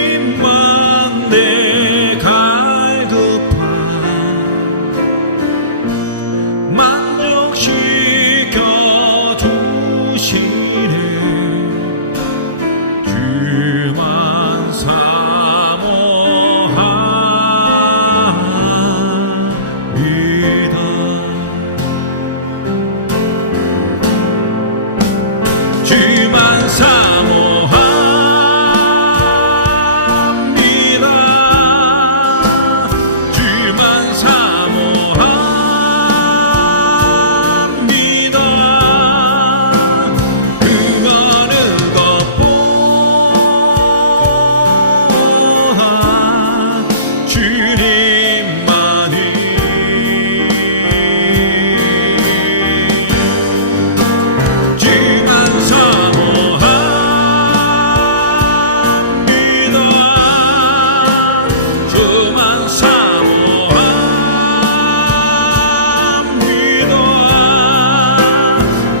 주님만 내 갈급함 만족시켜 주시네. 주만 사모합니다. 주만 사모합니다. 주만 사모합니다. 그 어느 것보다 주님만이 주만 사모합니다. 주만 사모합니다.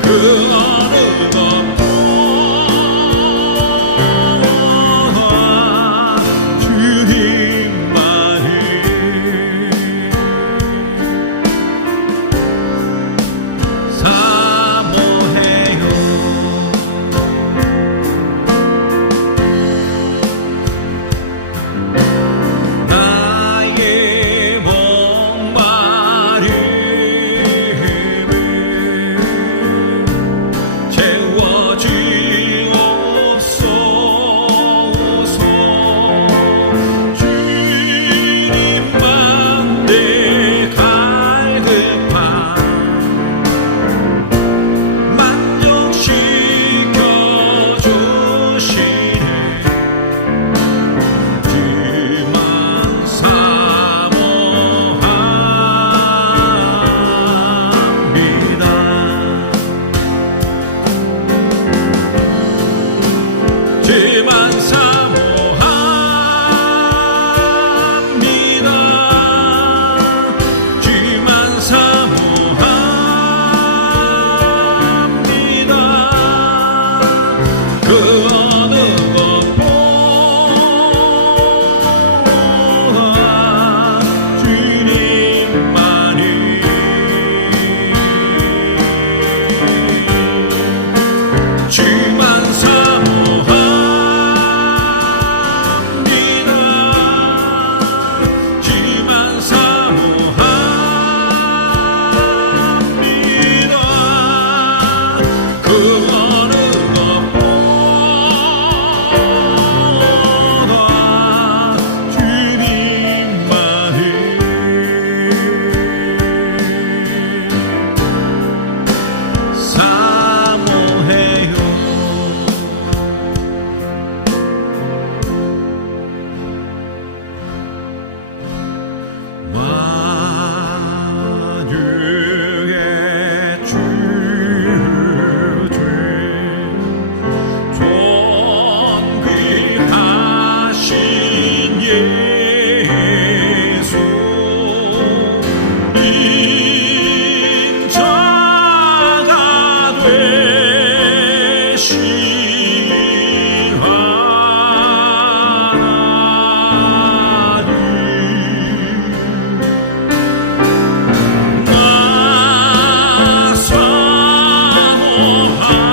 그 어느 것보다 주님만이 사모해요. 나의 목마름을 채워주옵소서. 주님만 내 갈급함 만족시켜 주시네. 주만 사모합니다. 주만 사모합니다. 주만 사모합니다. 그 어느 것보다 주님만이 주만 사모합니다. 주만 사모합니다. 그 어느 것보다 주님만이 사모해요. 만유의 주죄 존귀하신 예수 인자가 되신 하나님 나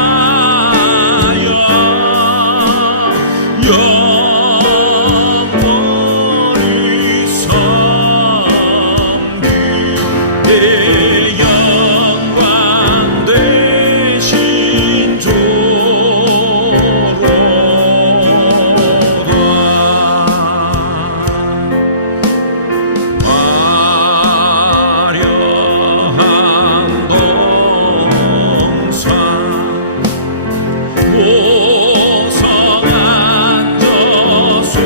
사모하여 영원히 섬기 내 영광 되신 조로다. 화려한 동산 모성한 저소모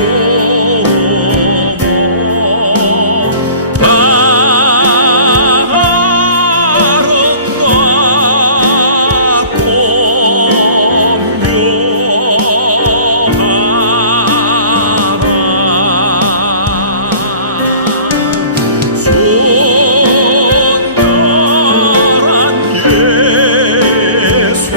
손녀란 예수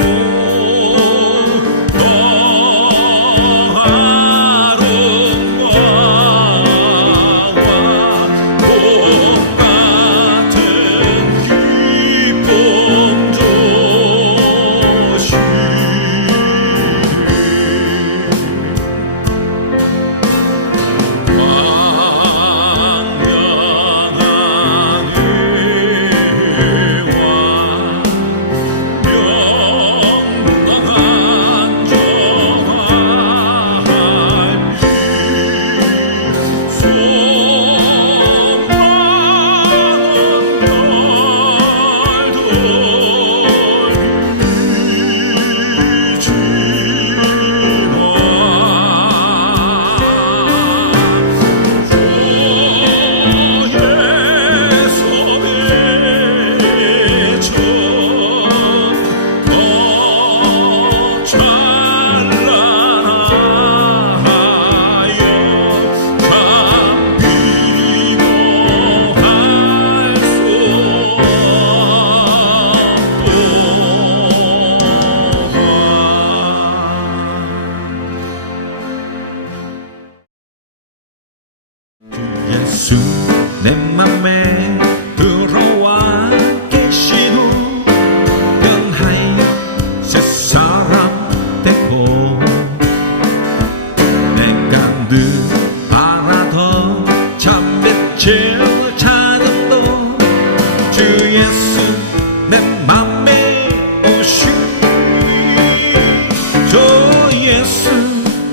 예수 내 맘에 들어와 계시고 변하여 새 사람 되고 내가 늘 바라던 참 빛을 찾아도 주 예수 내 맘에 오시 주 예수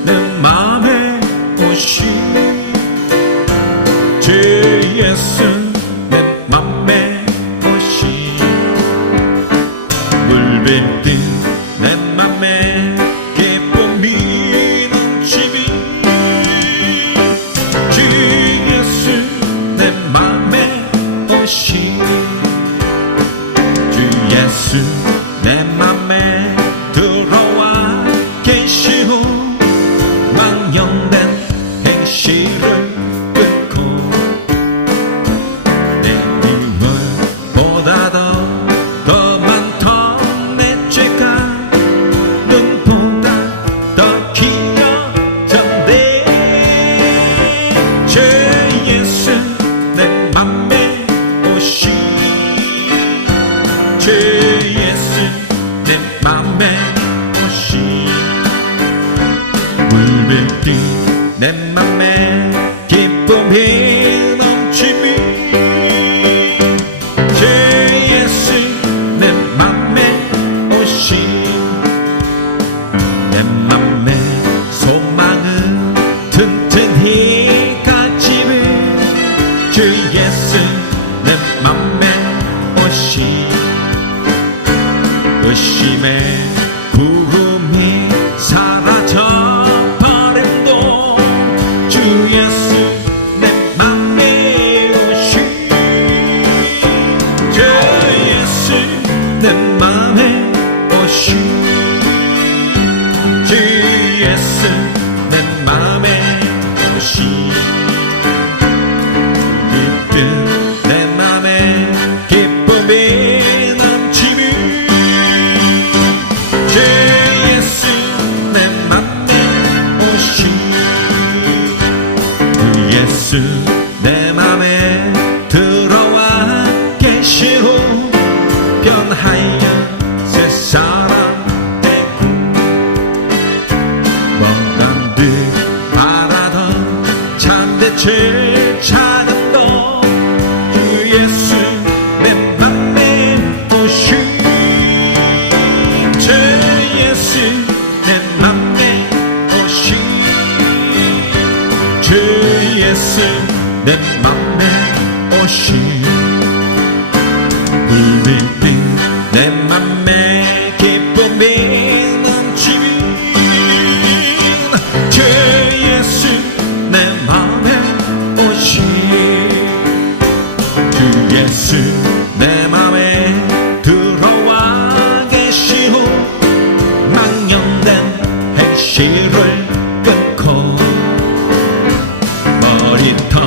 내 맘에 오시 주 예수 내 맘에 오시 물밀듯 내 맘에 기쁨이 넘치니 주 예수 내 맘에 오시 주 예수 내 맘에 들어와 계시고 망령된 행실을 끊고 내 힘을 보다도 더 많던 내 죄가 눈보다 더 길어졌네 주 예수 내 맘에 오시 주 예수 내 맘에 오시 물밀듯 내 맘에 기쁨이 넘치니 주 예수 내 맘에 오시 내 맘에 소망을 튼튼히 가지는 주 예수 내 맘에 오시 의심의 구름이 사라져 버림도 주 예수 내 맘에 오시 주 예수 내 맘에 오시 주 예수 내 맘에 오시 그때 내 맘에 기쁨이 넘치니 주 예수 내 맘에 오시 주 예수 내 맘에 들어와 계시고 변하여 새 사람 되고 먼 듯 바라던 참빛을 찾아도 주 예수 내 맘에 오시 주 예수 내 맘에 오시 주 예수 내 맘에 오시 물밀듯 내 맘에 기쁨이 넘치니 주 예수 내 맘에 오시 주 예수 내 맘에 들어와 계시고 망령된 행실을 끊고 머리털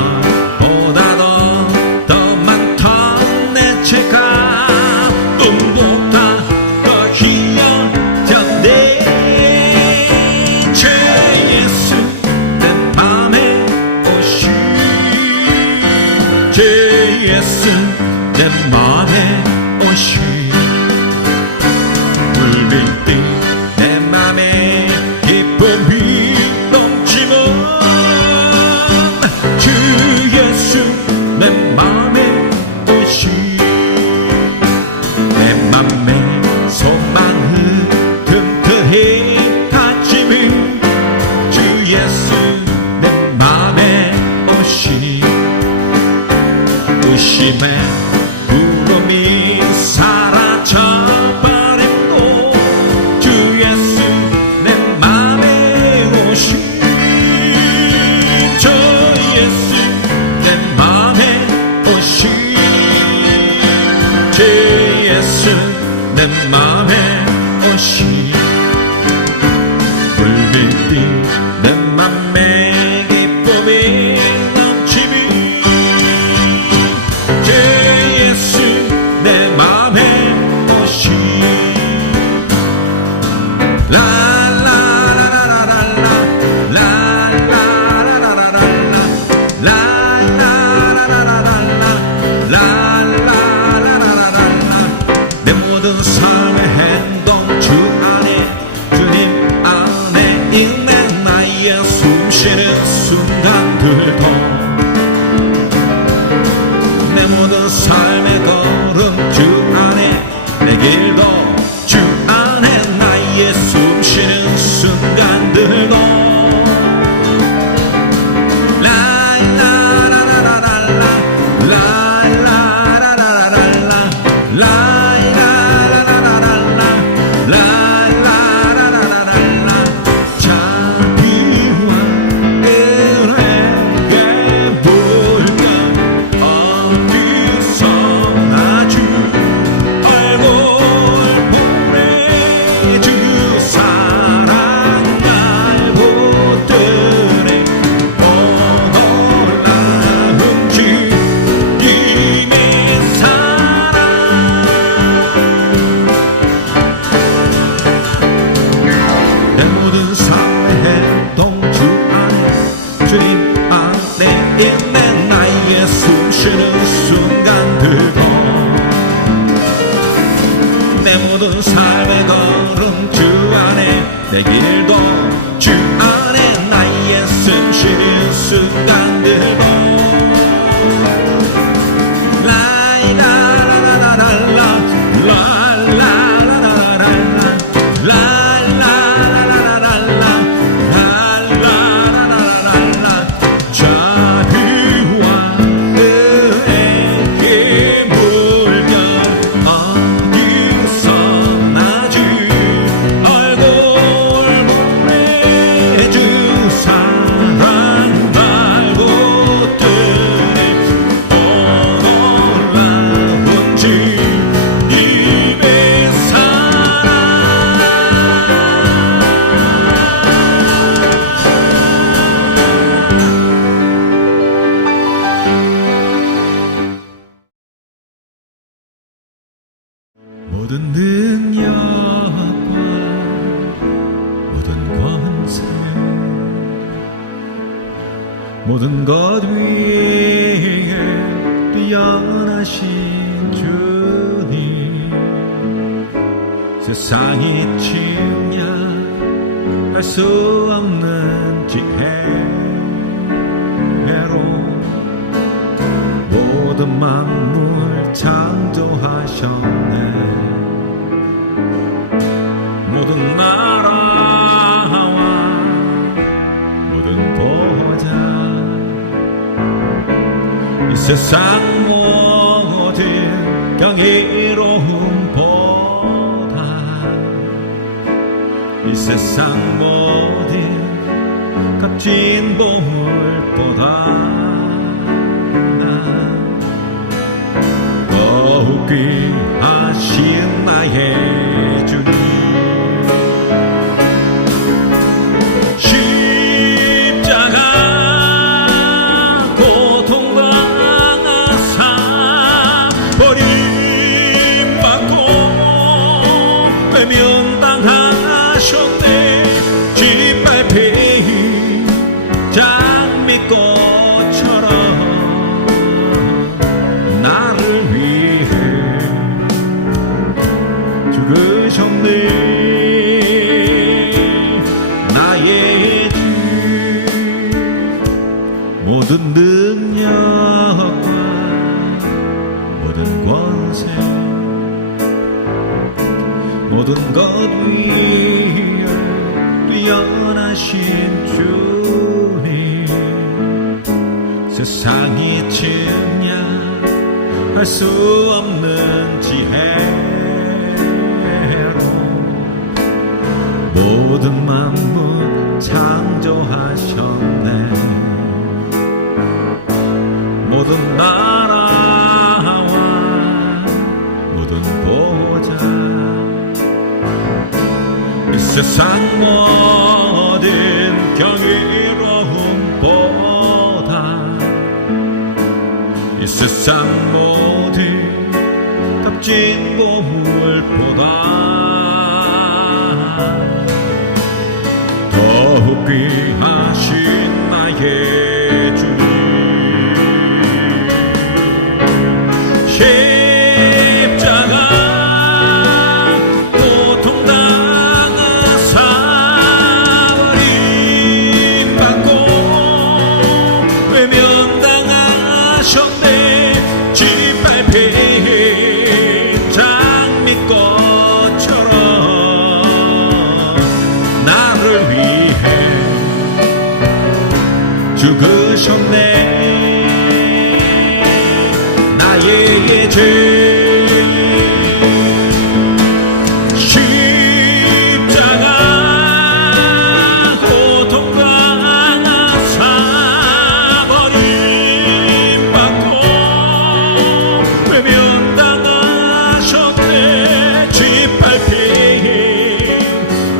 내 모든 삶의 해동주 안에 주님 안에 있네. 나의 숨쉬는 순간들도 내 모든 삶의 걸음 주 안에 내 길도 주 안에 나의 숨쉬는 순간들도 모든 능력과 모든 권세 모든 것 위에 뛰어나신 주님 세상이 측량할 수 없는 지혜로 모든 만물 창조하셨네. 모든 나라와 모든 보호자 이 세상 모든 경이로움보다 이 세상 모든 값진 보물보다 더욱 귀하신 나의 주님 외면당하셨네. 짓밟힌 장미꽃처럼 나를 위해 죽으셨네. 나의 주 모든 능력과 모든 권세 모든 것 위에 뛰어나신 주님 세상이 측량할 수 없는 지혜로 모든 만물 창조하셨네. 모든 나라와 모든 보호자 이 세상 모든 경이로움보다 이 세상 모든 값진 보물보다 더욱 귀하신 나의 주님 죽으셨네. 나의 죄 십자가 고통과 사 버림받고 외면당하셨네. 짓밟힌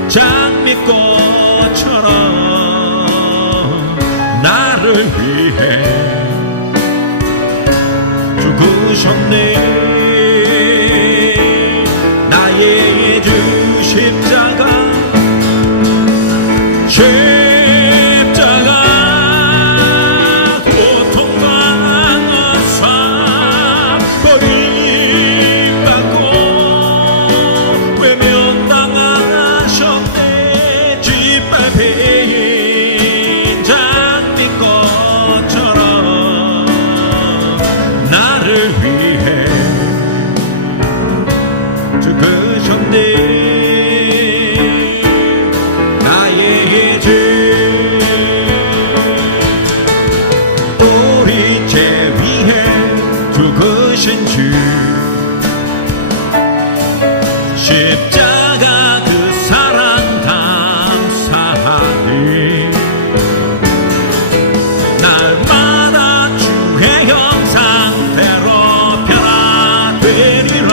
장미꽃처럼 나를 위해 죽으셨네. 나의 주 십자가 십자가 고통과 버림받고 외면당하셨네. 짓밟힌 장미꽃처럼 나를 위해 죽으셨네. 나의 죄 우리 죄 위해 죽으신 주 십자가 그 사랑 감사하리. 날마다 주의 형상대로 변화되리라.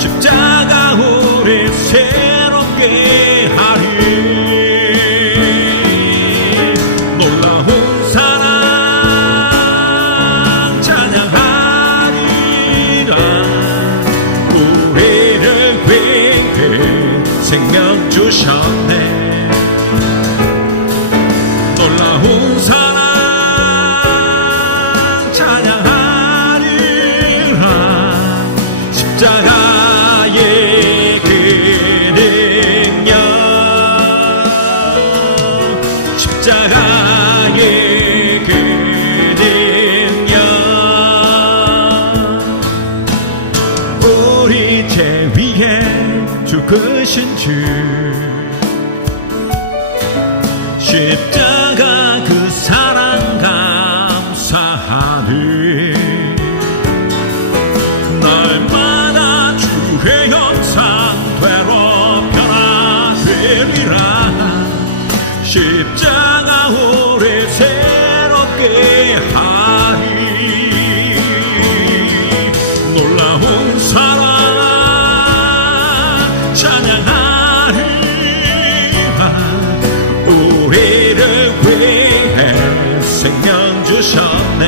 십자가 우리 새롭게 하리. 놀라운 사랑 찬양하리라. 우리를 위해 생명 주셨네. 놀라운 사랑 찬양하리라. 십자가의 그 능력, 십자가의 그 능력, 우리 죄 위해 죽으신 주 십자가 그 사랑 감사하리. 날마다 주의 형상대로 변화되리라. 십자가 우리 새롭게 하리. 놀라운 사랑 찬양하리라. 우리를 위해 생명 주셨네.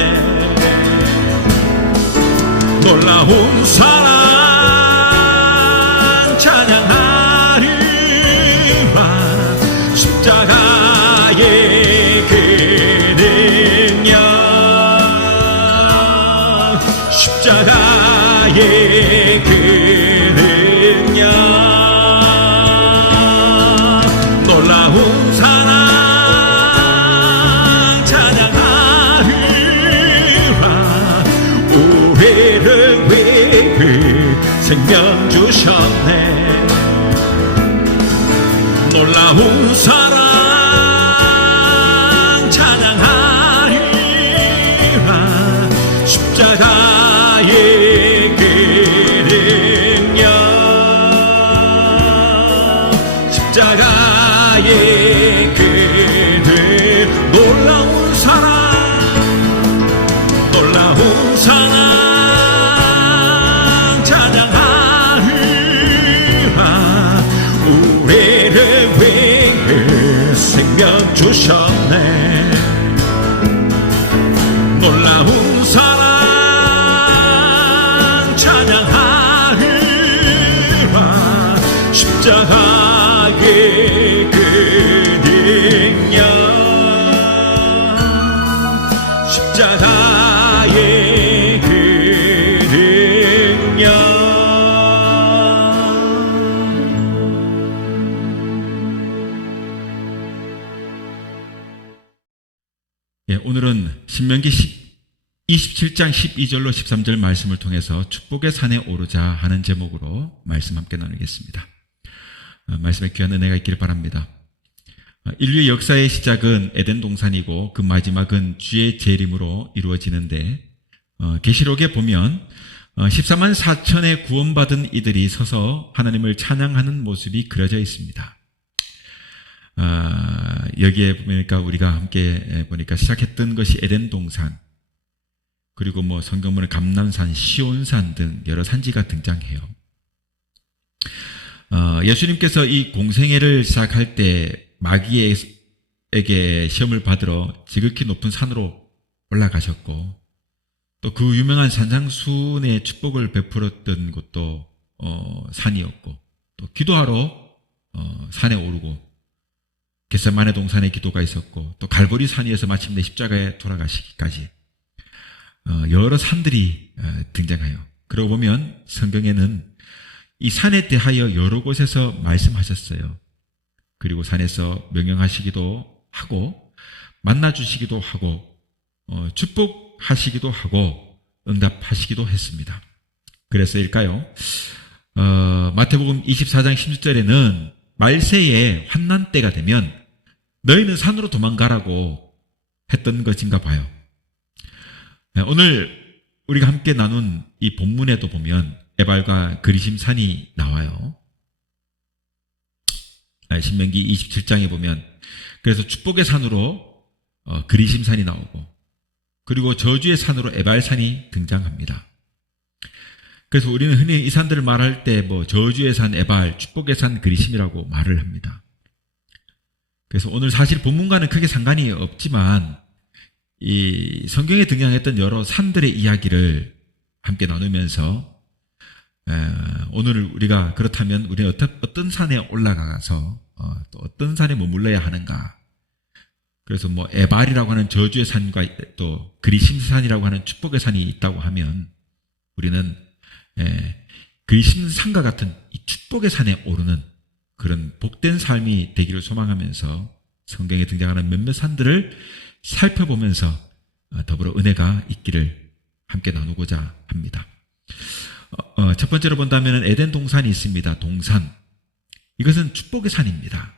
놀라운 사랑 찬양하리라. 십자가의 그 능력, 십자가의 그 능력, 놀라운 사랑 찬양하리라. 우리를 위해 생명 주셨네. 놀라운 사랑 찬양하리라. 십자가의 그 능력, 십자가의 그 놀라운 사랑, 놀라운 사랑 찬양하리라. 우리를 위해 생명 주셨네. 놀라운 사랑 찬양하리라. 십자가의 그 능력, 십자가의 그 능력. 오늘은 신명기 27장 12절로 13절 말씀을 통해서 축복의 산에 오르자 하는 제목으로 말씀 함께 나누겠습니다. 말씀에 귀한 은혜가 있기를 바랍니다. 인류의 역사의 시작은 에덴 동산이고 그 마지막은 주의 재림으로 이루어지는데, 계시록에 보면 14만 4천의 구원받은 이들이 서서 하나님을 찬양하는 모습이 그려져 있습니다. 여기에 보니까 우리가 함께 보니까 시작했던 것이 에덴 동산, 그리고 성경문에 감람산, 시온산 등 여러 산지가 등장해요. 예수님께서 이 공생애를 시작할 때 마귀에게 시험을 받으러 지극히 높은 산으로 올라가셨고, 또 그 유명한 산상수훈의 축복을 베풀었던 곳도 산이었고, 또 기도하러 산에 오르고, 겟세마네 동산의 기도가 있었고 또 갈보리 산 위에서 마침내 십자가에 돌아가시기까지 여러 산들이 등장해요. 그러고 보면 성경에는 이 산에 대하여 여러 곳에서 말씀하셨어요. 그리고 산에서 명령하시기도 하고 만나주시기도 하고 축복하시기도 하고 응답하시기도 했습니다. 그래서일까요? 마태복음 24장 16절에는 말세에 환난 때가 되면 너희는 산으로 도망가라고 했던 것인가 봐요. 오늘 우리가 함께 나눈 이 본문에도 보면 에발과 그리심산이 나와요. 신명기 27장에 보면 그래서 축복의 산으로 그리심산이 나오고 그리고 저주의 산으로 에발산이 등장합니다. 그래서 우리는 흔히 이 산들을 말할 때 저주의 산 에발, 축복의 산 그리심이라고 말을 합니다. 그래서 오늘 사실 본문과는 크게 상관이 없지만 이 성경에 등장했던 여러 산들의 이야기를 함께 나누면서 오늘 우리가 그렇다면 우리는 어떤 산에 올라가서 또 어떤 산에 머물러야 하는가. 그래서 에발이라고 하는 저주의 산과 또 그리심산이라고 하는 축복의 산이 있다고 하면 우리는 그리심산과 같은 이 축복의 산에 오르는 그런 복된 삶이 되기를 소망하면서 성경에 등장하는 몇몇 산들을 살펴보면서 더불어 은혜가 있기를 함께 나누고자 합니다. 첫 번째로 본다면 에덴 동산이 있습니다. 동산. 이것은 축복의 산입니다.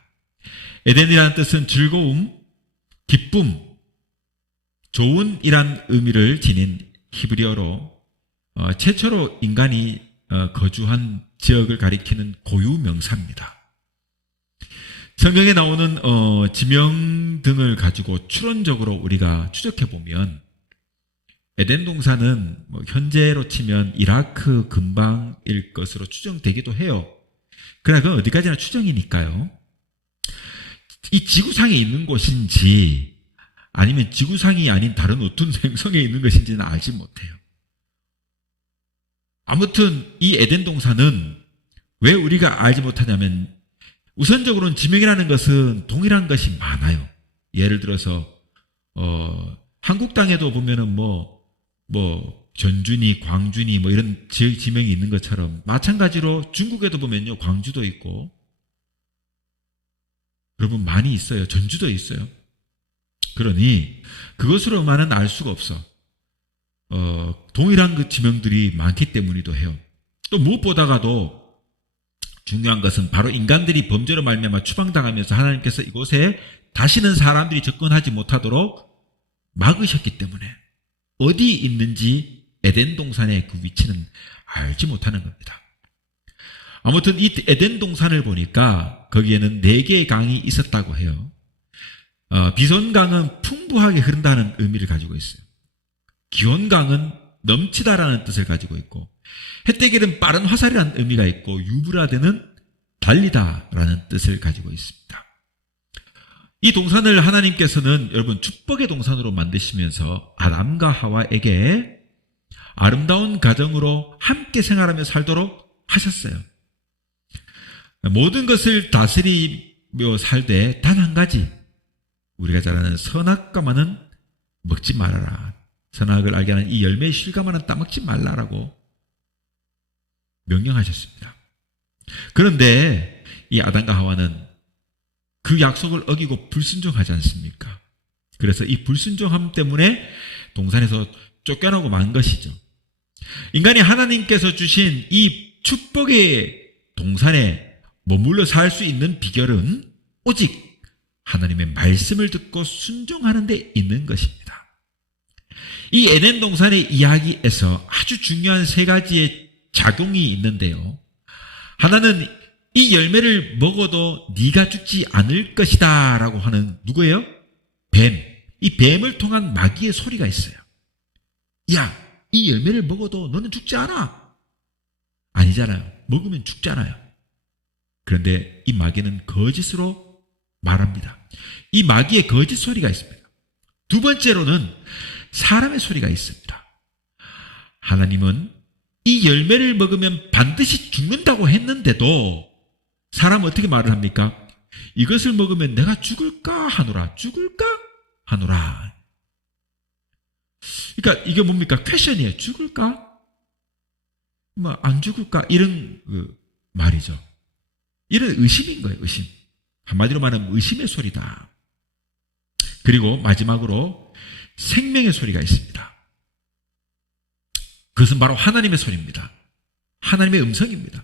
에덴이라는 뜻은 즐거움, 기쁨, 좋은이란 의미를 지닌 히브리어로 최초로 인간이 거주한 지역을 가리키는 고유 명사입니다. 성경에 나오는 지명 등을 가지고 추론적으로 우리가 추적해보면 에덴 동산은 현재로 치면 이라크 근방일 것으로 추정되기도 해요. 그러나 그건 어디까지나 추정이니까요. 이 지구상에 있는 곳인지 아니면 지구상이 아닌 다른 어떤 행성에 있는 것인지는 알지 못해요. 아무튼 이 에덴 동산은 왜 우리가 알지 못하냐면 우선적으로는 지명이라는 것은 동일한 것이 많아요. 예를 들어서 한국 땅에도 보면은 전준이, 광준이 이런 지역 지명이 있는 것처럼 마찬가지로 중국에도 보면요 광주도 있고 여러분 많이 있어요. 전주도 있어요. 그러니 그것으로만은 알 수가 없어. 동일한 그 지명들이 많기 때문이기도 해요. 또 무엇보다가도 중요한 것은 바로 인간들이 범죄로 말미암아 추방당하면서 하나님께서 이곳에 다시는 사람들이 접근하지 못하도록 막으셨기 때문에 어디 있는지 에덴 동산의 그 위치는 알지 못하는 겁니다. 아무튼 이 에덴 동산을 보니까 거기에는 4개의 강이 있었다고 해요. 비손강은 풍부하게 흐른다는 의미를 가지고 있어요. 기온강은 넘치다라는 뜻을 가지고 있고 헷대길은 빠른 화살이라는 의미가 있고 유브라데는 달리다라는 뜻을 가지고 있습니다. 이 동산을 하나님께서는 여러분 축복의 동산으로 만드시면서 아담과 하와에게 아름다운 가정으로 함께 생활하며 살도록 하셨어요. 모든 것을 다스리며 살되 단 한 가지 우리가 잘 아는 선악과만은 먹지 말아라. 선악을 알게 하는 이 열매의 실과만은 따먹지 말라라고 명령하셨습니다. 그런데 이 아담과 하와는 그 약속을 어기고 불순종하지 않습니까? 그래서 이 불순종함 때문에 동산에서 쫓겨나고 만 것이죠. 인간이 하나님께서 주신 이 축복의 동산에 머물러 살 수 있는 비결은 오직 하나님의 말씀을 듣고 순종하는 데 있는 것입니다. 이 에덴 동산의 이야기에서 아주 중요한 3가지의 작용이 있는데요. 하나는 이 열매를 먹어도 네가 죽지 않을 것이다 라고 하는 누구예요? 뱀. 이 뱀을 통한 마귀의 소리가 있어요. 야, 이 열매를 먹어도 너는 죽지 않아. 아니잖아요. 먹으면 죽잖아요. 그런데 이 마귀는 거짓으로 말합니다. 이 마귀의 거짓 소리가 있습니다. 2번째로는 사람의 소리가 있습니다. 하나님은 이 열매를 먹으면 반드시 죽는다고 했는데도 사람은 어떻게 말을 합니까? 이것을 먹으면 내가 죽을까 하노라. 죽을까 하노라. 그러니까 이게 뭡니까? 퀘션이에요. 죽을까? 뭐 안 죽을까? 이런 말이죠. 이런 의심인 거예요. 의심. 한마디로 말하면 의심의 소리다. 그리고 마지막으로 생명의 소리가 있습니다. 그것은 바로 하나님의 소리입니다. 하나님의 음성입니다.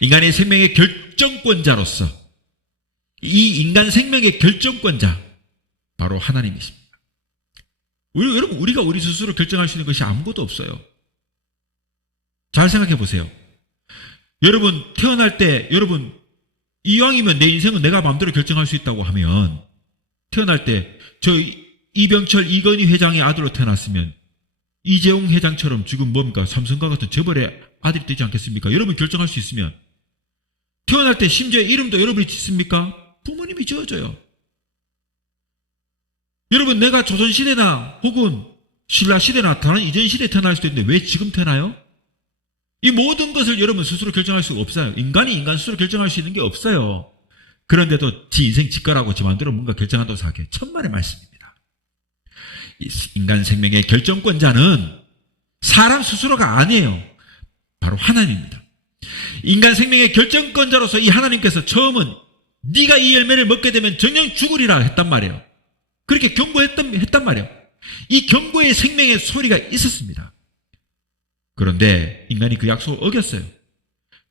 인간의 생명의 결정권자로서 이 인간 생명의 결정권자 바로 하나님이십니다. 여러분, 우리가 우리 스스로 결정할 수 있는 것이 아무것도 없어요. 잘 생각해 보세요. 여러분 태어날 때 여러분 이왕이면 내 인생은 내가 마음대로 결정할 수 있다고 하면 태어날 때 저 이병철 이건희 회장의 아들로 태어났으면 이재용 회장처럼 지금 뭡니까? 삼성과 같은 재벌의 아들이 되지 않겠습니까? 여러분 결정할 수 있으면 태어날 때 심지어 이름도 여러분이 짓습니까? 부모님이 지어줘요. 여러분 내가 조선시대나 혹은 신라시대나 다른 이전 시대에 태어날 수도 있는데 왜 지금 태어나요? 이 모든 것을 여러분 스스로 결정할 수가 없어요. 인간이 인간 스스로 결정할 수 있는 게 없어요. 그런데도 지 인생 지거라고 지 마음대로 뭔가 결정한다고 생각해요. 천만의 말씀입니다. 인간 생명의 결정권자는 사람 스스로가 아니에요. 바로 하나님입니다. 인간 생명의 결정권자로서 이 하나님께서 처음은 네가 이 열매를 먹게 되면 정녕 죽으리라 했단 말이에요. 그렇게 경고했단 말이에요. 이 경고의 생명의 소리가 있었습니다. 그런데 인간이 그 약속을 어겼어요.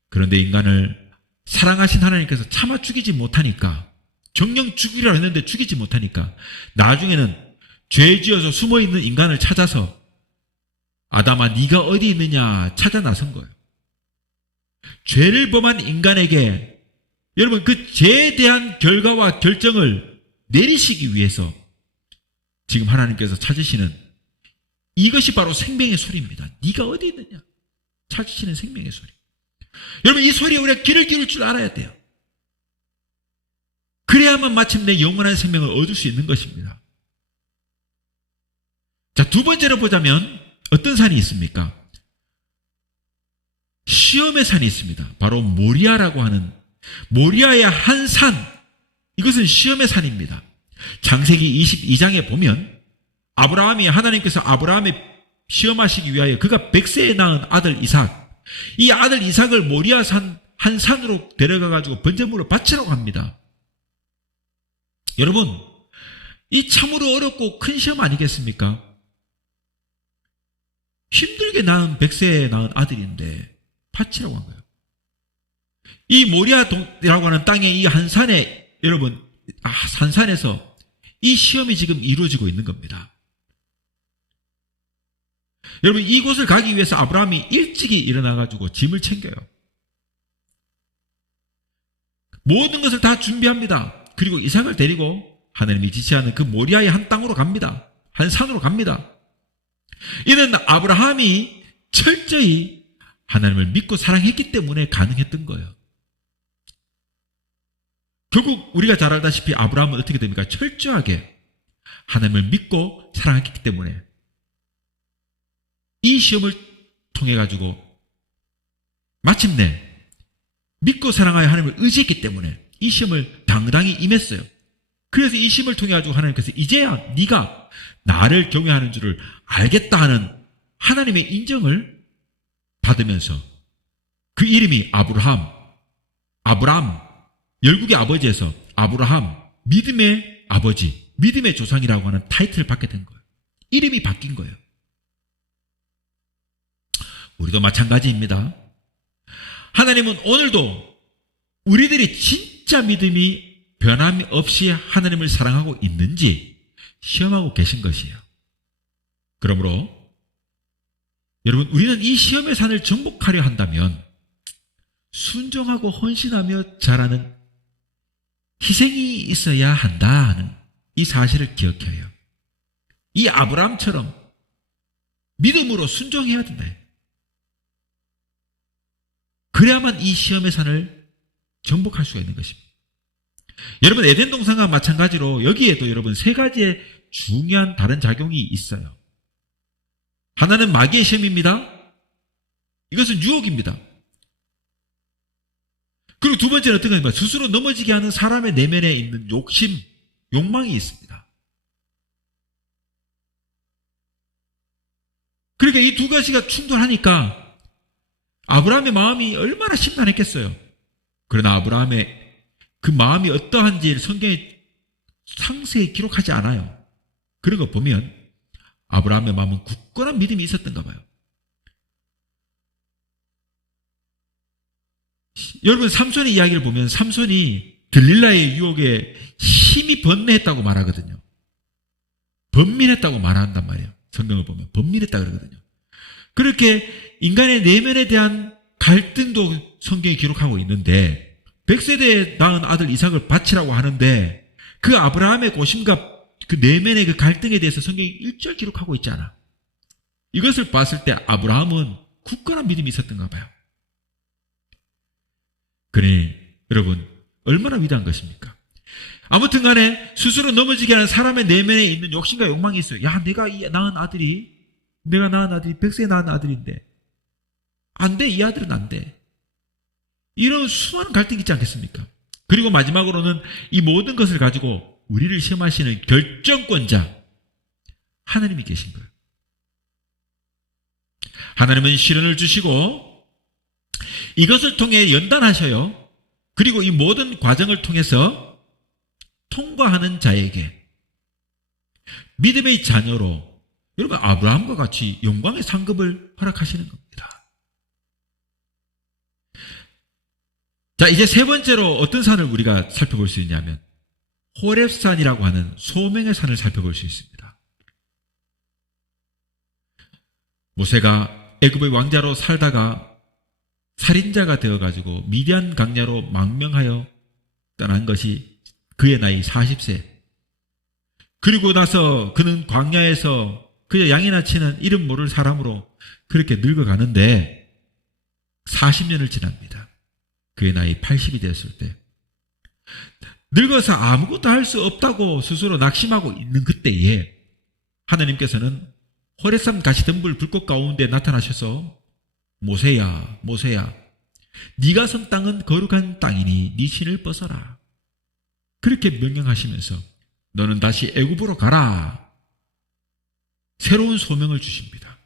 그런데 인간을 사랑하신 하나님께서 차마 죽이지 못하니까 정녕 죽이라 했는데 죽이지 못하니까 나중에는 죄 지어서 숨어있는 인간을 찾아서 아담아 네가 어디 있느냐 찾아 나선 거예요. 죄를 범한 인간에게 여러분 그 죄에 대한 결과와 결정을 내리시기 위해서 지금 하나님께서 찾으시는 이것이 바로 생명의 소리입니다. 네가 어디 있느냐 찾으시는 생명의 소리. 여러분 이 소리에 우리가 귀를 기울일 줄 알아야 돼요. 그래야만 마침내 영원한 생명을 얻을 수 있는 것입니다. 자, 두 번째로 보자면 어떤 산이 있습니까? 시험의 산이 있습니다. 바로 모리아라고 하는 모리아의 한 산, 이것은 시험의 산입니다. 창세기 22장에 보면 아브라함이 하나님께서 아브라함을 시험하시기 위하여 그가 100세에 낳은 아들 이삭, 이 아들 이삭을 모리아 산 한 산으로 데려가 가지고 번제물을 바치라고 합니다. 여러분, 이 참으로 어렵고 큰 시험 아니겠습니까? 힘들게 낳은 100세에 낳은 아들인데 바치라고 한 거예요. 이 모리아라고 하는 땅의 이 한 산에 여러분 산산에서 이 시험이 지금 이루어지고 있는 겁니다. 여러분 이곳을 가기 위해서 아브라함이 일찍이 일어나가지고 짐을 챙겨요. 모든 것을 다 준비합니다. 그리고 이삭을 데리고 하나님이 지시하는 그 모리아의 한 땅으로 갑니다. 한 산으로 갑니다. 이는 아브라함이 철저히 하나님을 믿고 사랑했기 때문에 가능했던 거예요. 결국 우리가 잘 알다시피 아브라함은 어떻게 됩니까? 철저하게 하나님을 믿고 사랑했기 때문에 이 시험을 통해 가지고 마침내 믿고 사랑하여 하나님을 의지했기 때문에 이 시험을 당당히 임했어요. 그래서 이 시험을 통해 가지고 하나님께서 이제야 네가 나를 경외하는 줄을 알겠다 하는 하나님의 인정을 받으면서 그 이름이 아브라함, 열국의 아버지에서 아브라함, 믿음의 아버지, 믿음의 조상이라고 하는 타이틀을 받게 된 거예요. 이름이 바뀐 거예요. 우리도 마찬가지입니다. 하나님은 오늘도 우리들이 진짜 믿음이 변함이 없이 하나님을 사랑하고 있는지 시험하고 계신 것이에요. 그러므로 여러분 우리는 이 시험의 산을 정복하려 한다면 순종하고 헌신하며 자라는 희생이 있어야 한다 하는 이 사실을 기억해야 해요. 이 아브라함처럼 믿음으로 순종해야 된다. 그래야만 이 시험의 산을 정복할 수가 있는 것입니다. 여러분 에덴 동산과 마찬가지로 여기에도 여러분 세 가지의 중요한 다른 작용이 있어요. 하나는 마귀의 시험입니다. 이것은 유혹입니다. 그리고 두 번째는 어떤 거냐면 스스로 넘어지게 하는 사람의 내면에 있는 욕심, 욕망이 있습니다. 그러니까 이 두 가지가 충돌하니까 아브라함의 마음이 얼마나 심란했겠어요. 그러나 아브라함의 그 마음이 어떠한지 성경에 상세히 기록하지 않아요. 그런 거 보면 아브라함의 마음은 굳건한 믿음이 있었던가 봐요. 여러분 삼손의 이야기를 보면 삼손이 들릴라의 유혹에 힘이 번뇌했다고 말하거든요. 번민했다고 말한단 말이에요. 성경을 보면 번민했다 그러거든요. 그렇게 인간의 내면에 대한 갈등도 성경이 기록하고 있는데 100세대에 낳은 아들 이삭을 바치라고 하는데 그 아브라함의 고심과 그 내면의 그 갈등에 대해서 성경이 1절 기록하고 있잖아. 이것을 봤을 때 아브라함은 굳건한 믿음이 있었던가 봐요. 그러니 여러분 얼마나 위대한 것입니까? 아무튼 간에 스스로 넘어지게 하는 사람의 내면에 있는 욕심과 욕망이 있어요. 야, 내가 낳은 아들이 100세에 낳은 아들인데 안 돼, 이 아들은 안 돼. 이런 수많은 갈등이 있지 않겠습니까? 그리고 마지막으로는 이 모든 것을 가지고 우리를 시험하시는 결정권자 하나님이 계신 거예요. 하나님은 시련을 주시고 이것을 통해 연단하셔요. 그리고 이 모든 과정을 통해서 통과하는 자에게 믿음의 자녀로 여러분 아브라함과 같이 영광의 상급을 허락하시는 겁니다. 자, 이제 세 번째로 어떤 산을 우리가 살펴볼 수 있냐면 호렙산이라고 하는 소명의 산을 살펴볼 수 있습니다. 모세가 애굽의 왕자로 살다가 살인자가 되어가지고 미디안 강야로 망명하여 떠난 것이 그의 나이 40세. 그리고 나서 그는 광야에서 그저 양이나 치는 이름 모를 사람으로 그렇게 늙어가는데 40년을 지납니다. 그의 나이 80이 되었을 때 늙어서 아무것도 할 수 없다고 스스로 낙심하고 있는 그때에 하나님께서는 호렙산 가시덤불 불꽃 가운데 나타나셔서 모세야, 모세야, 네가 선 땅은 거룩한 땅이니 네 신을 벗어라. 그렇게 명령하시면서 너는 다시 애굽으로 가라. 새로운 소명을 주십니다.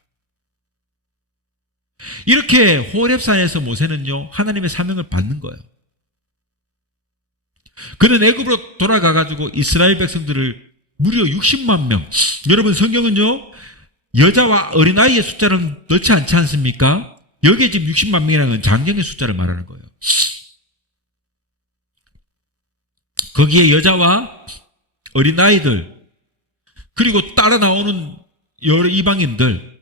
이렇게 호렙산에서 모세는요 하나님의 사명을 받는 거예요. 그는 애굽으로 돌아가가지고 이스라엘 백성들을 무려 60만 명. 여러분 성경은요 여자와 어린아이의 숫자를 넣지 않지 않습니까? 여기에 지금 60만 명이라는 건 장정의 숫자를 말하는 거예요. 거기에 여자와 어린아이들 그리고 따라 나오는 여러 이방인들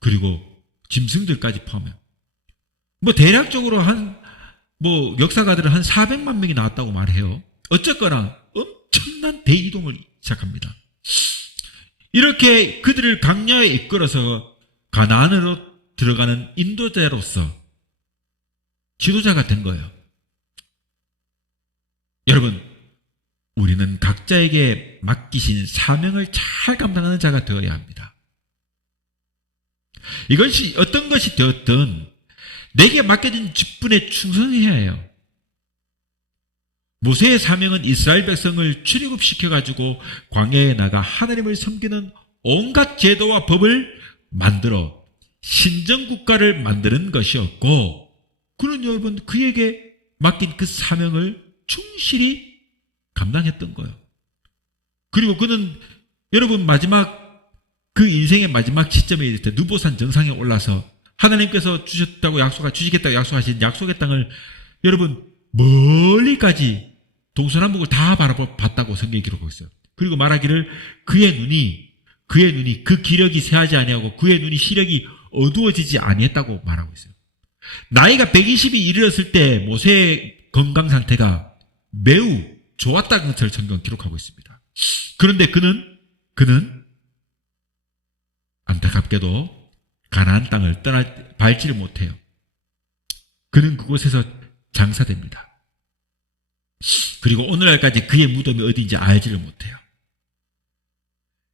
그리고 짐승들까지 포함해요. 대략적으로 역사가들은 한 400만 명이 나왔다고 말해요. 어쨌거나 엄청난 대이동을 시작합니다. 이렇게 그들을 강야에 이끌어서 가나안으로 들어가는 인도자로서 지도자가 된 거예요. 여러분, 우리는 각자에게 맡기신 사명을 잘 감당하는 자가 되어야 합니다. 이것이 어떤 것이 되었든 내게 맡겨진 직분에 충성해야 해요. 모세의 사명은 이스라엘 백성을 출애굽시켜가지고 광야에 나가 하나님을 섬기는 온갖 제도와 법을 만들어 신정국가를 만드는 것이었고 그는 여러분 그에게 맡긴 그 사명을 충실히 감당했던 거예요. 그리고 그는 여러분 그 인생의 마지막 시점에 이를 때 느보산 정상에 올라서 하나님께서 주시겠다고 약속하신 약속의 땅을 여러분 멀리까지 동서남북을 다 바라봤다고 성경이 기록하고 있어요. 그리고 말하기를 그의 눈이 그 기력이 쇠하지 아니하고 그의 눈이 시력이 어두워지지 아니했다고 말하고 있어요. 나이가 120이 이르렀을 때 모세의 건강 상태가 매우 좋았다는 것을 성경은 기록하고 있습니다. 그런데 그는 안타깝게도 가나안 땅을 밟지를 못해요. 그는 그곳에서 장사됩니다. 그리고 오늘날까지 그의 무덤이 어디인지 알지를 못해요.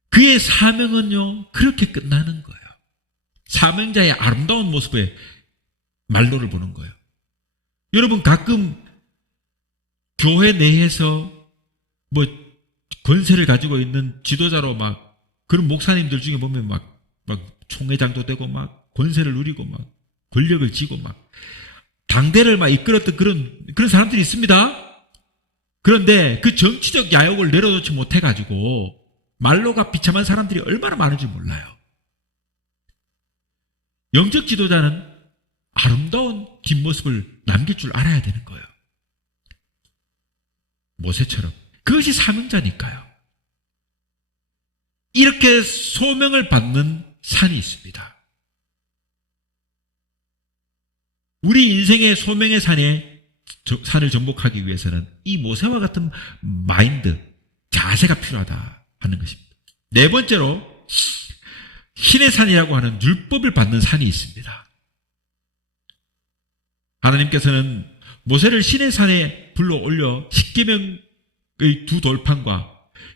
그의 사명은요 그렇게 끝나는 거예요. 사명자의 아름다운 모습에 말로를 보는 거예요. 여러분 가끔 교회 내에서 뭐 권세를 가지고 있는 지도자로 막 그런 목사님들 중에 보면 막 총회장도 되고 막 권세를 누리고 막 권력을 쥐고 막 당대를 막 이끌었던 그런 사람들이 있습니다. 그런데 그 정치적 야욕을 내려놓지 못해가지고 말로가 비참한 사람들이 얼마나 많은지 몰라요. 영적 지도자는 아름다운 뒷모습을 남길 줄 알아야 되는 거예요. 모세처럼. 그것이 사명자니까요. 이렇게 소명을 받는 산이 있습니다. 우리 인생의 소명의 산을 정복하기 위해서는 이 모세와 같은 마인드, 자세가 필요하다 하는 것입니다. 네 번째로 신의 산이라고 하는 율법을 받는 산이 있습니다. 하나님께서는 모세를 신의 산에 불러 올려 십계명의 두 돌판과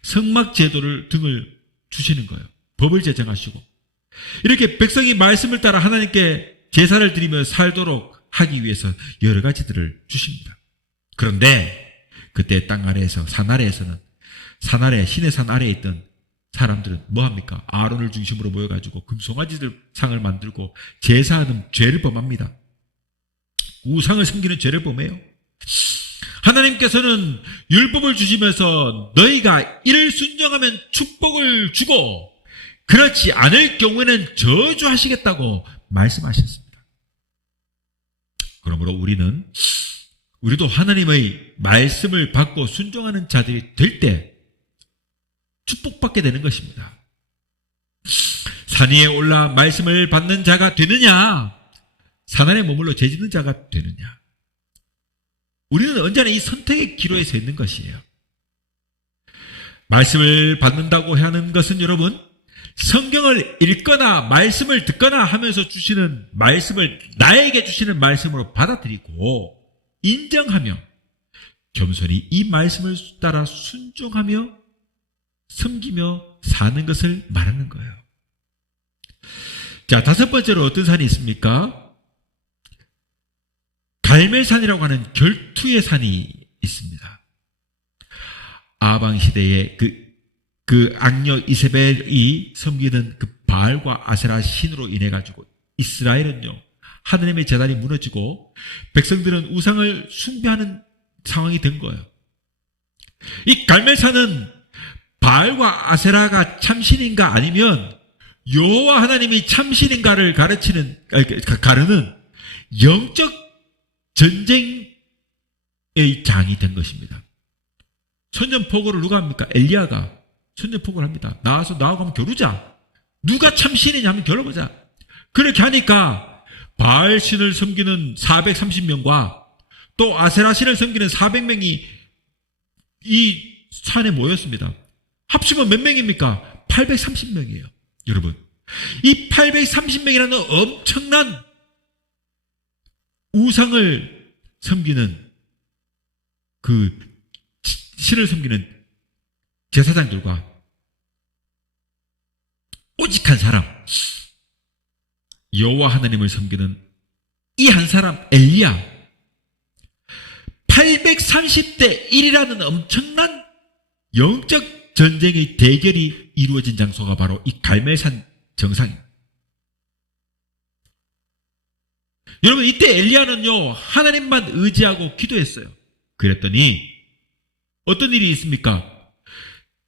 성막 제도를 등을 주시는 거예요. 법을 제정하시고 이렇게 백성이 말씀을 따라 하나님께 제사를 드리며 살도록 하기 위해서 여러 가지들을 주십니다. 그런데 그때 땅 아래에서 산 아래에서는 산 아래 신의 산 아래에 있던 사람들은 뭐합니까? 아론을 중심으로 모여가지고 금송아지들 상을 만들고 제사하는 죄를 범합니다. 우상을 섬기는 죄를 범해요. 하나님께서는 율법을 주시면서 너희가 이를 순종하면 축복을 주고 그렇지 않을 경우에는 저주하시겠다고 말씀하셨습니다. 그러므로 우리도 하나님의 말씀을 받고 순종하는 자들이 될 때 축복받게 되는 것입니다. 산 위에 올라 말씀을 받는 자가 되느냐, 산 아래 머물러 죄짓는 자가 되느냐. 우리는 언제나 이 선택의 기로에 서 있는 것이에요. 말씀을 받는다고 하는 것은 여러분, 성경을 읽거나 말씀을 듣거나 하면서 주시는 말씀을 나에게 주시는 말씀으로 받아들이고 인정하며 겸손히 이 말씀을 따라 순종하며 섬기며 사는 것을 말하는 거예요. 자, 다섯 번째로 어떤 산이 있습니까? 갈멜산이라고 하는 결투의 산이 있습니다. 아방 시대에 그 악녀 이세벨이 섬기는 그 바알과 아세라 신으로 인해 가지고 이스라엘은요 하나님의 제단이 무너지고 백성들은 우상을 숭배하는 상황이 된 거예요. 이 갈멜산은 바알과 아세라가 참신인가 아니면 여호와 하나님이 참신인가를 가르는 영적 전쟁의 장이 된 것입니다. 선전포고를 누가 합니까? 엘리야가 선전포고를 합니다. 나와서 나하고 한번 겨루자. 누가 참신이냐 하면 겨뤄보자. 그렇게 하니까 바알 신을 섬기는 430명과 또 아세라 신을 섬기는 400명이 이 산에 모였습니다. 합치면 몇 명입니까? 830명이에요. 여러분, 이 830명이라는 엄청난 우상을 섬기는 그 신을 섬기는 제사장들과 오직 한 사람, 여호와 하나님을 섬기는 이 한 사람 엘리야, 830대 1이라는 엄청난 영적 전쟁의 대결이 이루어진 장소가 바로 이 갈멜산 정상입니다. 여러분, 이때 엘리야는요 하나님만 의지하고 기도했어요. 그랬더니 어떤 일이 있습니까?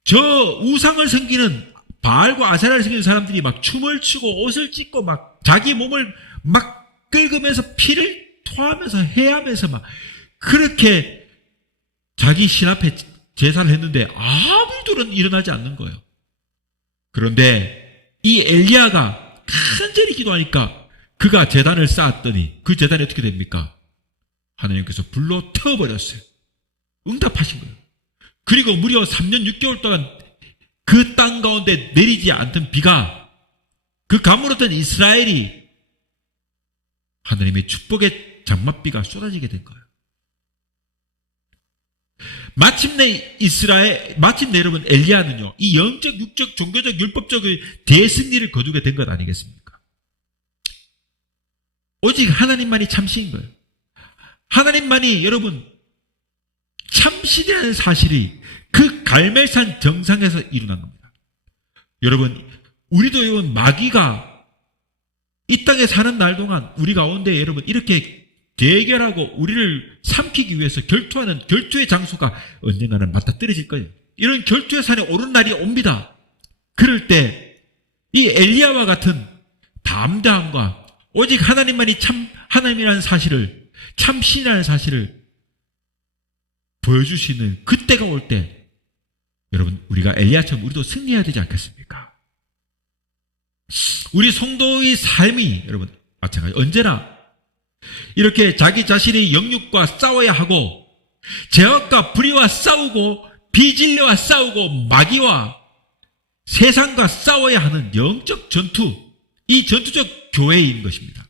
저 우상을 섬기는 바알과 아세라를 섬기는 사람들이 막 춤을 추고 옷을 찢고 막 자기 몸을 막 긁으면서 피를 토하면서 해하면서 막 그렇게 자기 신 앞에 제사를 했는데 아무 일도 일어나지 않는 거예요. 그런데 이 엘리야가 간절히 기도하니까 그가 제단을 쌓았더니 그 제단이 어떻게 됩니까? 하나님께서 불로 태워버렸어요. 응답하신 거예요. 그리고 무려 3년 6개월 동안 그 땅 가운데 내리지 않던 비가 그 가물었던 이스라엘이 하나님의 축복의 장맛비가 쏟아지게 된 거예요. 마침내 여러분 엘리야는요 이 영적, 육적, 종교적, 율법적의 대승리를 거두게 된 것 아니겠습니까? 오직 하나님만이 참신인 거예요. 하나님만이 여러분 참신이라는 사실이 그 갈멜산 정상에서 일어난 겁니다. 여러분, 우리도 여러분 마귀가 이 땅에 사는 날 동안 우리 가운데 여러분 이렇게 대결하고 우리를 삼키기 위해서 결투하는 결투의 장소가 언젠가는 맞닥뜨려질 거예요. 이런 결투의 산에 오른 날이 옵니다. 그럴 때 이 엘리야와 같은 담대함과 오직 하나님만이 참 하나님이라는 사실을, 참신이라는 사실을 보여주시는 그때가 올 때 여러분 우리가 엘리야처럼 우리도 승리해야 되지 않겠습니까? 우리 성도의 삶이 여러분 마찬가지 언제나 이렇게 자기 자신의 영육과 싸워야 하고 죄악과 불의와 싸우고 비진리와 싸우고 마귀와 세상과 싸워야 하는 영적 전투, 이 전투적 교회인 것입니다.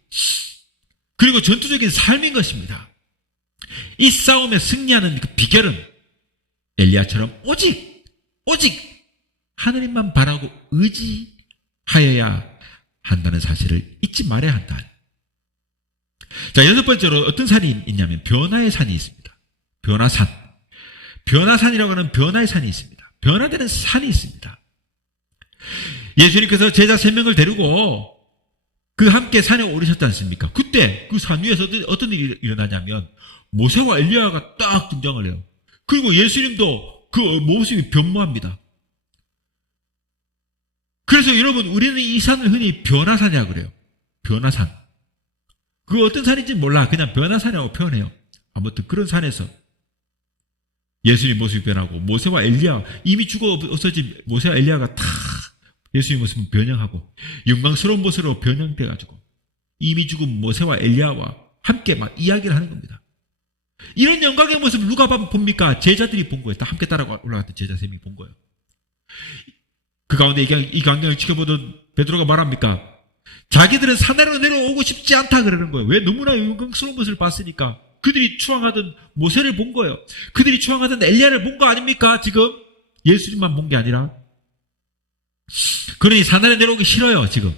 그리고 전투적인 삶인 것입니다. 이 싸움에 승리하는 그 비결은 엘리야처럼 오직 하느님만 바라고 의지하여야 한다는 사실을 잊지 말아야 한다. 자, 여섯 번째로 어떤 산이 있냐면 변화의 산이 있습니다. 변화산. 변화산이라고 하는 변화의 산이 있습니다. 변화되는 산이 있습니다. 예수님께서 제자 3명을 데리고 그 함께 산에 오르셨지 않습니까? 그때 그 산 위에서 어떤 일이 일어나냐면 모세와 엘리야가 딱 등장을 해요. 그리고 예수님도 그 모습이 변모합니다. 그래서 여러분 우리는 이 산을 흔히 변화산이라고 그래요. 변화산. 그 어떤 산인지 몰라. 그냥 변화산이라고 표현해요. 아무튼 그런 산에서 예수님 모습이 변하고 모세와 엘리야, 이미 죽어 없어진 모세와 엘리야가 다 예수님 모습은 변형하고 영광스러운 모습으로 변형돼가지고 이미 죽은 모세와 엘리야와 함께 막 이야기를 하는 겁니다. 이런 영광의 모습을 누가 봅니까? 제자들이 본 거예요. 다 함께 따라 올라갔던 제자 3명이 본 거예요. 그 가운데 이 광경을 지켜보던 베드로가 말합니까? 자기들은 산으로 내려오고 싶지 않다 그러는 거예요. 왜? 너무나 영광스러운 모습을 봤으니까. 그들이 추앙하던 모세를 본 거예요. 그들이 추앙하던 엘리야를 본 거 아닙니까? 지금 예수님만 본 게 아니라. 그러니 산에 내려오기 싫어요, 지금.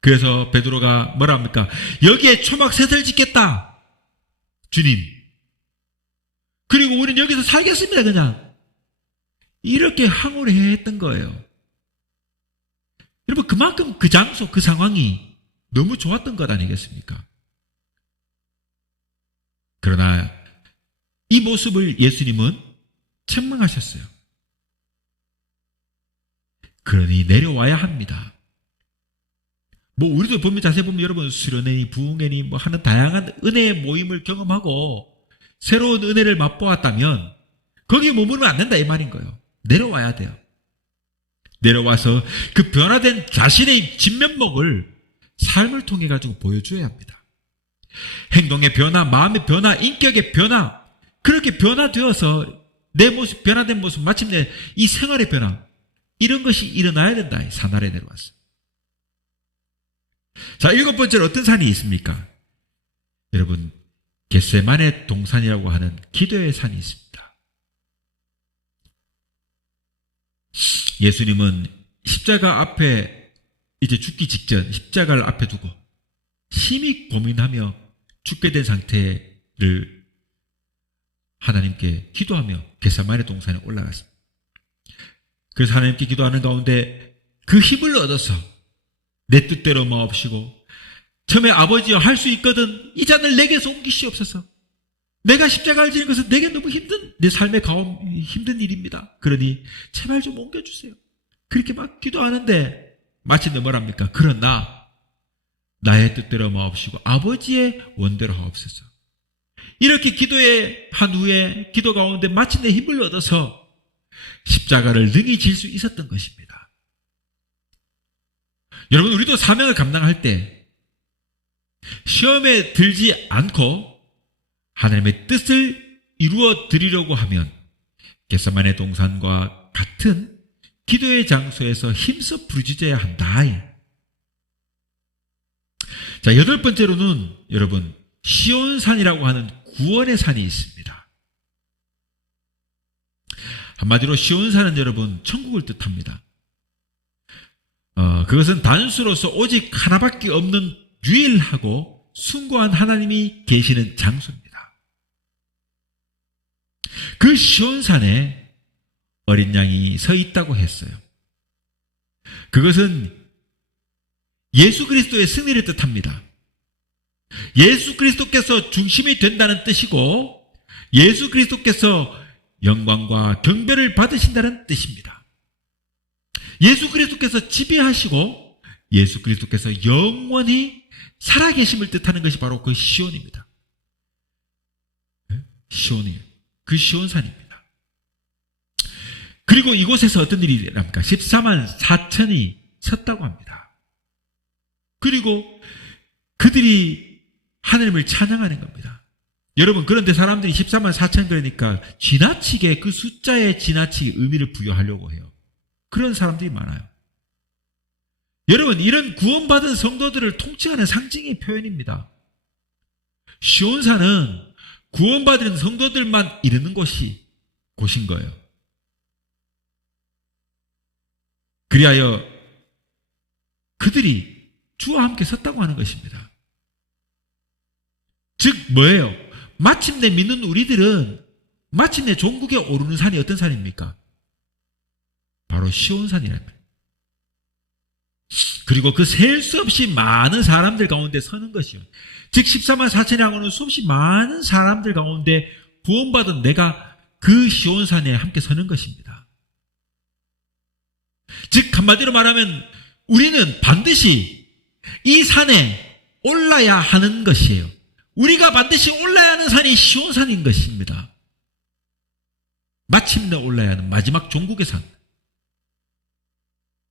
그래서 베드로가 뭐라 합니까? 여기에 초막셋을 짓겠다, 주님. 그리고 우리는 여기서 살겠습니다, 그냥. 이렇게 항우를 했던 거예요. 여러분, 그만큼 그 장소, 그 상황이 너무 좋았던 것 아니겠습니까? 그러나 이 모습을 예수님은 책망하셨어요. 그러니 내려와야 합니다. 뭐 우리도 보면 자세히 보면 여러분 수련회니 부흥회니 뭐 하는 다양한 은혜의 모임을 경험하고 새로운 은혜를 맛보았다면 거기에 머무르면 안 된다 이 말인 거예요. 내려와야 돼요. 내려와서 그 변화된 자신의 진면목을 삶을 통해 가지고 보여줘야 합니다. 행동의 변화, 마음의 변화, 인격의 변화, 그렇게 변화되어서 내 모습, 변화된 모습, 마침내 이 생활의 변화, 이런 것이 일어나야 된다. 산 아래 내려왔어. 자, 7번째로 어떤 산이 있습니까? 여러분, 겟세마네 동산이라고 하는 기도의 산이 있습니다. 예수님은 십자가 앞에 이제 죽기 직전 십자가를 앞에 두고 심히 고민하며 죽게 된 상태를 하나님께 기도하며 겟세마네 동산에 올라갔습니다. 그래서 하나님께 기도하는 가운데 그 힘을 얻어서 내 뜻대로 마옵시고 처음에 아버지여 할 수 있거든 이 잔을 내게서 옮기시옵소서. 내가 십자가를 지는 것은 내게 너무 힘든 내 삶의 힘든 일입니다. 그러니 제발 좀 옮겨주세요. 그렇게 막 기도하는데 마침내 뭐랍니까? 그러나 나의 뜻대로 마옵시고 아버지의 원대로 하옵소서. 이렇게 기도한 후에 기도 가운데 마침내 힘을 얻어서 십자가를 능히 질 수 있었던 것입니다. 여러분 우리도 사명을 감당할 때 시험에 들지 않고 하나님의 뜻을 이루어 드리려고 하면 겟세마네 동산과 같은 기도의 장소에서 힘써 부르짖어야 한다. 자, 8번째로는 여러분 시온산이라고 하는 구원의 산이 있습니다. 한마디로 시온산은 여러분 천국을 뜻합니다. 그것은 단수로서 오직 하나밖에 없는 유일하고 숭고한 하나님이 계시는 장소입니다. 그 시온산에 어린 양이 서 있다고 했어요. 그것은 예수 그리스도의 승리를 뜻합니다. 예수 그리스도께서 중심이 된다는 뜻이고 예수 그리스도께서 영광과 경배를 받으신다는 뜻입니다. 예수 그리스도께서 지배하시고 예수 그리스도께서 영원히 살아계심을 뜻하는 것이 바로 그 시온입니다. 시온이에요. 그 시온산입니다. 그리고 이곳에서 어떤 일이 일어납니까? 14만 4천이 섰다고 합니다. 그리고 그들이 하나님을 찬양하는 겁니다. 여러분, 그런데 사람들이 14만 4천 그러니까 지나치게 그 숫자에 지나치게 의미를 부여하려고 해요. 그런 사람들이 많아요. 여러분, 이런 구원받은 성도들을 통치하는 상징의 표현입니다. 시온산은 구원받은 성도들만 이르는 곳인 거예요. 그리하여 그들이 주와 함께 섰다고 하는 것입니다. 즉 뭐예요? 마침내 믿는 우리들은 마침내 종국에 오르는 산이 어떤 산입니까? 바로 시온산이랍니다. 그리고 그 셀 수 없이 많은 사람들 가운데 서는 것이요. 즉 14만 4천이라고는 수없이 많은 사람들 가운데 구원받은 내가 그 시온산에 함께 서는 것입니다. 즉 한마디로 말하면 우리는 반드시 이 산에 올라야 하는 것이에요. 우리가 반드시 올라야 하는 산이 시온산인 것입니다. 마침내 올라야 하는 마지막 종국의 산.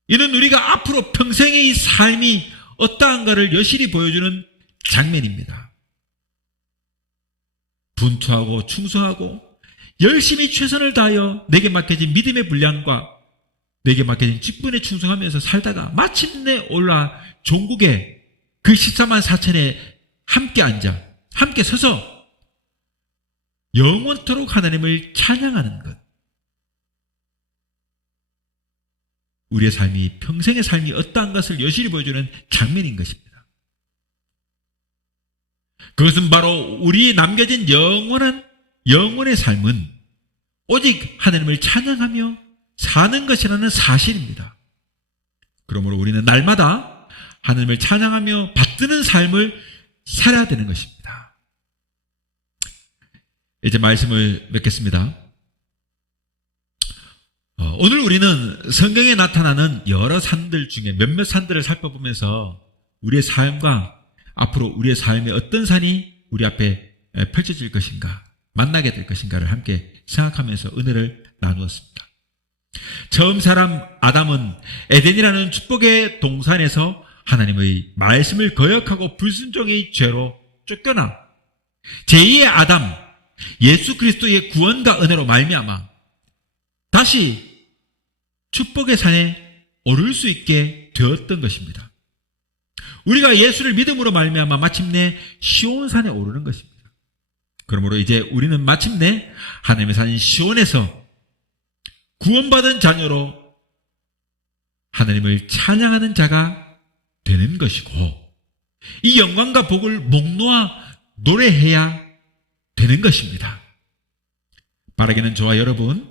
이는 우리가 앞으로 평생의 삶이 어떠한가를 여실히 보여주는 장면입니다. 분투하고 충성하고 열심히 최선을 다하여 내게 맡겨진 믿음의 분량과 내게 맡겨진 직분에 충성하면서 살다가 마침내 올라 종국에 그 14만 4천에 함께 앉아 함께 서서 영원토록 하나님을 찬양하는 것. 우리의 삶이 평생의 삶이 어떠한 것을 여실히 보여주는 장면인 것입니다. 그것은 바로 우리의 남겨진 영원의 삶은 오직 하나님을 찬양하며 사는 것이라는 사실입니다. 그러므로 우리는 날마다 하나님을 찬양하며 받드는 삶을 살아야 되는 것입니다. 이제 말씀을 맺겠습니다. 오늘 우리는 성경에 나타나는 여러 산들 중에 몇몇 산들을 살펴보면서 우리의 삶과 앞으로 우리의 삶에 어떤 산이 우리 앞에 펼쳐질 것인가, 만나게 될 것인가를 함께 생각하면서 은혜를 나누었습니다. 처음 사람 아담은 에덴이라는 축복의 동산에서 하나님의 말씀을 거역하고 불순종의 죄로 쫓겨나 제2의 아담 예수 그리스도의 구원과 은혜로 말미암아 다시 축복의 산에 오를 수 있게 되었던 것입니다. 우리가 예수를 믿음으로 말미암아 마침내 시온산에 오르는 것입니다. 그러므로 이제 우리는 마침내 하나님의 산인 시온에서 구원받은 자녀로 하나님을 찬양하는 자가 되는 것이고 이 영광과 복을 목 놓아 노래해야 되는 것입니다. 바라기는 저와 여러분,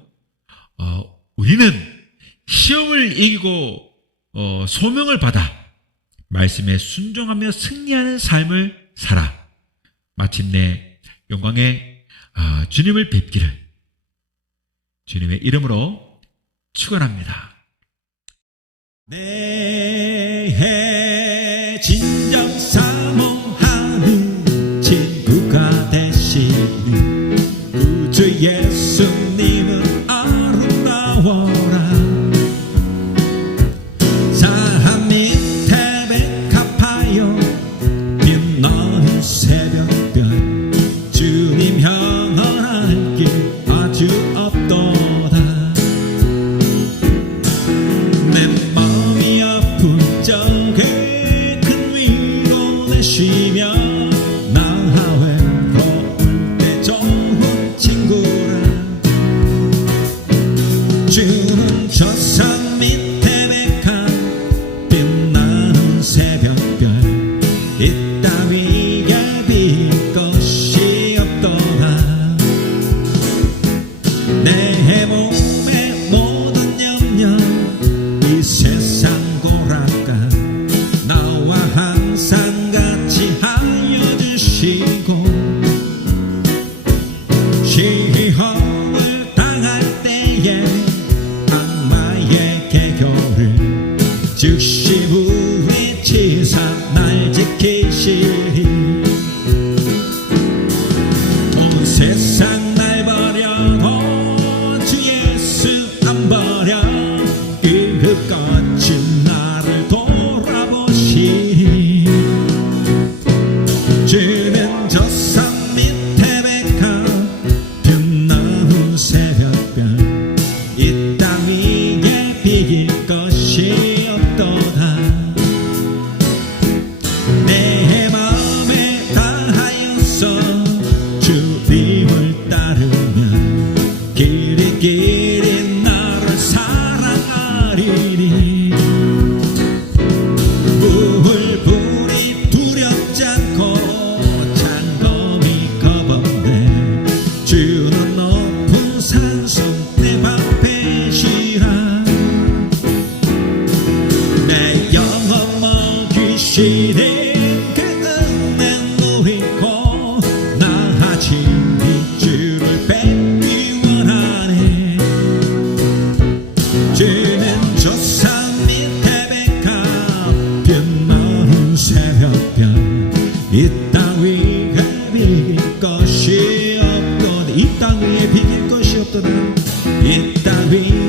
우리는 시험을 이기고 소명을 받아 말씀에 순종하며 승리하는 삶을 살아 마침내 영광의 주님을 뵙기를 주님의 이름으로 축원합니다. 내 진정 사모하는 친구가 되시는 구주 예수님은 아름다워라. 산 밑에 백합하여 빛나는 새벽별 주님 향할 길 아주 없도다. 내 마음이 아픈 적에 큰 위로 내쉬며 나 외로울 때 좋은 친구라. 주는 저 산 밑에 백한 빛나는 새벽별 이따 위에 버려 끝까지 나를 돌아보시 주는 저 산 밑에 백합 빛나는 새벽별 이 땅 위에 비길 것이 없도다 내 마음에 다하여서 주님을 따르면 길이 나를 사랑하리니 불이 두렵지 않고 장검이 겁없네 주는 높은 산성 내 방패시라 내 영혼 먹이시는 그 은혜 누리고 나아진 이 주를 뵙기 원하네 주는 저 산 밑에 백합 빛나는 새벽별 이 땅 위에 비길 것이 없거든 이 땅 위에 비길 것이 없거든 이 땅 위에